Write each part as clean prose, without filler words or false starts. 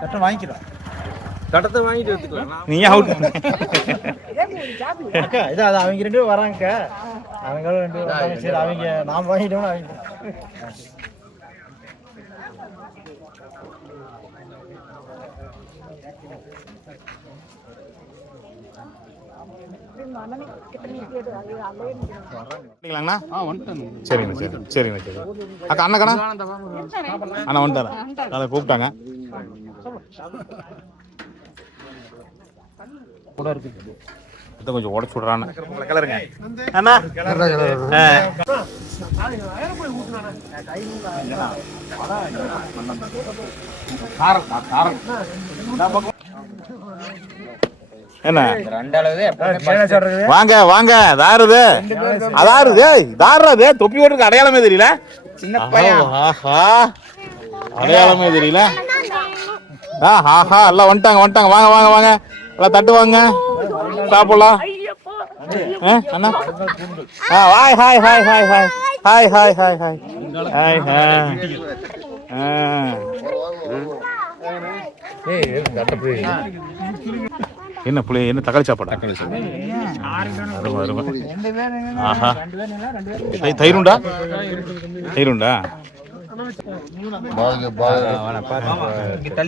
கட்டம் வாங்கிக்கிறோம். கட்டத்தை வாங்கிட்டு எடுத்துக்கலாம். நீ அவுட். அக்கா இது அது அவங்க 2 பேரும் வராங்கக்கா. அவங்க 2 பேரும் வராங்க. சரி அவங்க நாம் வாங்கிட்டோம்னா அவங்க சரிங்களாங்கண்ணா? சரிங்கண்ணா சரி சரிங்கண்ணா சரி. அக்கா அண்ணக்கண்ணா அண்ணா வந்துட்டாரா? அதை கூப்பிட்டாங்க கொஞ்சம் உடச்சு விட்றான்னு கிளறுங்க அண்ணா. என்ன வாங்க வாங்க தாருது அதாருது தாருது தொப்பி ஓட்டுக்கு அடையாளமே தெரியல. அடையாளமே தெரியல. ஆஹா எல்லாம் வந்துட்டாங்க வந்துட்டாங்க. வாங்க வாங்க வாங்க எல்லாம் தட்டு வாங்க சாப்பிடலாம். அண்ணா hi hi hi hi hi hi hi hi hi hi என்ன புள்ளி என்ன தக்காளி சாப்பாடு? ஆஹா தயிருண்டா தயிருண்டா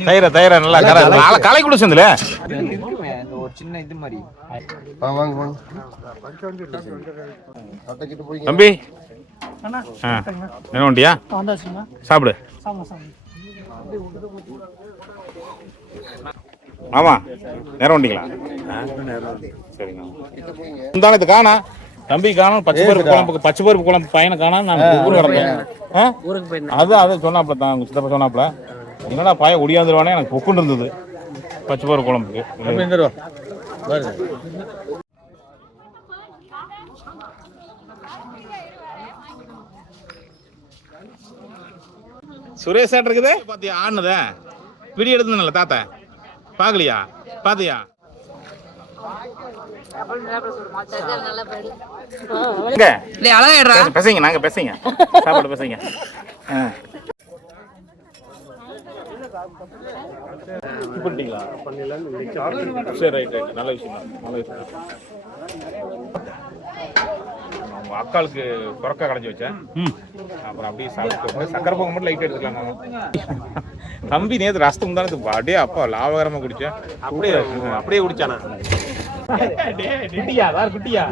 தயிர தயிர நல்லா களை குடிச்சதுல ஒரு சின்ன இது மாதிரி. தம்பி என்ன வண்டியா சாப்பிடு. ஆமா நேரம் வண்டிங்களா? சரிங்க. முந்தானே இது காணா தம்பி காணும். பச்சை பருப்பு குழம்பு பையனை காணா. நான் ஊருக்கு கிடந்தேன். அது சொன்னாப்ல தான் உங்க சித்தப்பா சொன்னாப்ல. என்னடா பாய ஒடியாந்துருவானே எனக்கு பொக்குன்னு இருந்தது பச்சை பருப்பு குழம்புக்கு. சுரேஷ் சார் இருக்குது பாத்தியா? ஆடுனத பிடி எடுத்துனால தாத்தா பாக்கலையா? பாத்தியா? பேசுங்க நாங்க பேசுங்க சாப்பாடு பேசுங்க. சரி ரைட் ரைட் நல்ல விஷயம் நல்ல விஷயம். அக்காளுக்கு புறக்கா கடைஞ்சி வச்சேன். அப்புறம் அப்படியே சாப்பிட்டு சக்கரை பொங்கல் மட்டும் லைட் எடுத்துக்கலாம். தம்பி நேற்று ரசத்துக்கு தானே அப்படியே அப்பா லாபகரமா குடிச்சேன். அப்படியே அப்படியே குடிச்சானா? குட்டியா வேற குட்டியா